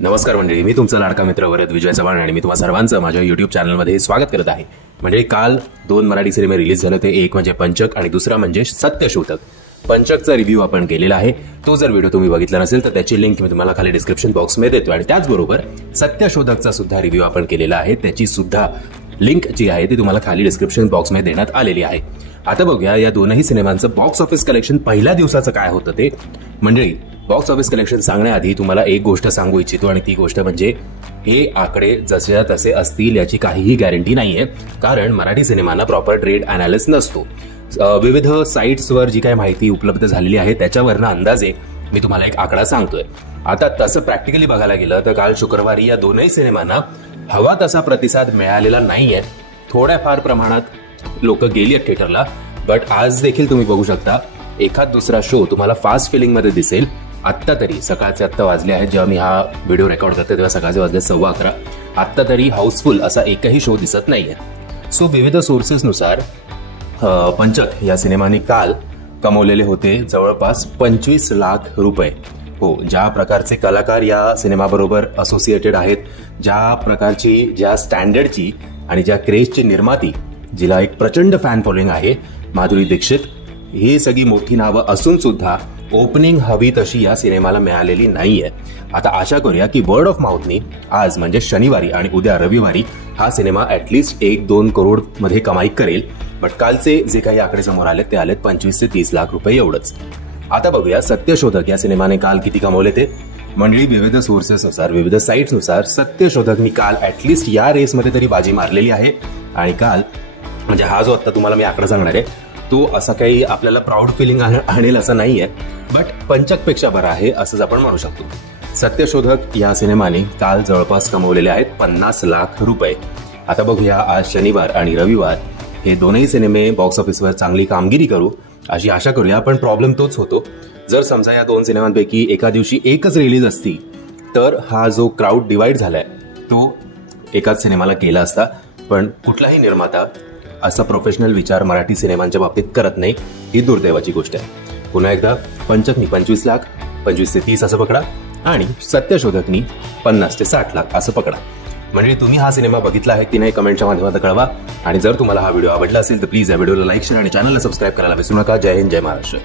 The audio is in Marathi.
नमस्कार मंडळी, मी तुमचा लाडका मित्र वरद विजय चव्हाण आणि मी तुम्हा सर्वांचं माझ्या YouTube चॅनलमध्ये स्वागत करत आहे। म्हणजे काल दोन मराठी सिनेमे रिलीज झाले होते, एक म्हणजे पंचक आणि दुसरा म्हणजे सत्यशोधक। पंचकचा रिव्ह्यू आपण केलेला आहे, तो जर व्हिडिओ तुम्ही बघितला नसेल तर त्याची लिंक मी तुम्हाला खाली डिस्क्रिप्शन बॉक्समध्ये देतो। आणि त्याचबरोबर सत्यशोधकचा सुद्धा रिव्ह्यू आपण केलेला आहे, त्याची सुद्धा लिंक जी आहे ती तुम्हाला खाली डिस्क्रिप्शन बॉक्समध्ये देण्यात आलेली आहे। आता बघूया या दोनही सिनेमांचं बॉक्स ऑफिस कलेक्शन पहिल्या दिवसाचं काय होतं ते। मंडळी, बॉक्स ऑफिस कलेक्शन सांगण्याआधी तुम्हाला एक गोष्ट सांगू इच्छितो आणि ती गोष्ट म्हणजे हे आकडे जसे तसे असतील याची काहीही गॅरंटी नाहीये, कारण मराठी सिनेमांना प्रॉपर ट्रेड अनालिसिस नसतो। विविध साइट्सवर जी काही माहिती उपलब्ध झालेली आहे त्याच्यावरनं अंदाजे मी तुम्हाला एक आकडा सांगतोय। आता तसं प्रॅक्टिकली बघायला गेलं तर काल शुक्रवारी या दोनही सिनेमांना हवा तसा प्रतिसाद मिळालेला नाहीये। थोड्याफार प्रमाणात लोक गेली आहेत थिएटरला, बट आज देखील तुम्ही बघू शकता एखाद दुसरा शो तुम्हाला फास्ट फिलिंग मध्ये दिसेल। आत्ता तरी सकाळचे आत्ता वाजले आहेत, जेव्हा मी हा व्हिडिओ रेकॉर्ड करते तेव्हा सकाळचे वाजले 11:15। आत्ता तरी हाऊसफुल असा एकही शो दिसत नाहीये। सो विविध सोर्सेसनुसार पंचक या सिनेमाने काल कमवलेले होते जवळपास 25 लाख रुपये। हो, ज्या प्रकारचे कलाकार या सिनेमाबरोबर असोसिएटेड आहेत, ज्या प्रकारची, ज्या स्टँडर्डची आणि ज्या क्रेजची निर्माती, जिला एक प्रचंड फॅन फॉलोइंग आहे, माधुरी दीक्षित, ही सगळी मोठी नावं असून सुद्धा ओपनिंग हवी तशी या सिनेमाला मिळालेली नाहीये। आता आशा करूया की वर्ड ऑफ माउथनी आज म्हणजे शनिवारी आणि उद्या रविवारी हा सिनेमा ऍटलिस्ट 1-2 करोड मध्ये कमाई करेल। बट कालचे जे काही आकडे समोर आले ते आलेत 25 ते 30 लाख रुपये एवढंच। आता बघूया सत्यशोधक या सिनेमाने काल किती कमवले ते। मंडळी, विविध सोर्सेसनुसार, विविध साइट्सनुसार सत्यशोधकनी काल ऍटलिस्ट या रेसमध्ये तरी बाजी मारलेली आहे। आणि काल म्हणजे हा जो आता तुम्हाला मी आकडा सांगणार आहे तो असा काही आपल्याला प्राऊड फिलिंग आणेल असं नाहीये, बट पंचकपेक्षा बरा आहे असंच आपण म्हणू शकतो। सत्यशोधक या सिनेमाने काल जवळपास कमवलेले आहेत 50 लाख रुपये। आता बघूया आज शनिवार आणि रविवार हे दोनही सिनेमे बॉक्स ऑफिसवर चांगली कामगिरी करू अशी आशा करूया। पण प्रॉब्लेम तोच होतो, जर समजा या दोन सिनेमांपैकी एका दिवशी एकच रिलीज असती तर हा जो क्राऊड डिवाइड झालाय तो एकाच सिनेमाला केला असता, पण कुठलाही निर्माता असा प्रोफेशनल विचार मराठी सिनेमांच्या बाबतीत करत नाही, ही दुर्दैवाची गोष्ट आहे। पुन्हा एकदा पंचकनी 25 लाख, 25 ते 30 असं पकडा आणि सत्यशोधकनी 50 ते 60 लाख असं पकडा। म्हणजे तुम्ही हा सिनेमा बघितला आहे की नाही कमेंटच्या माध्यमातून कळवा। आणि जर तुम्हाला हा व्हिडिओ आवडला असेल तर प्लीज या व्हिडिओला लाईक, शेअर आणि चॅनलला सबस्क्राईब करायला विसरू नका। जय हिंद, जय महाराष्ट्र।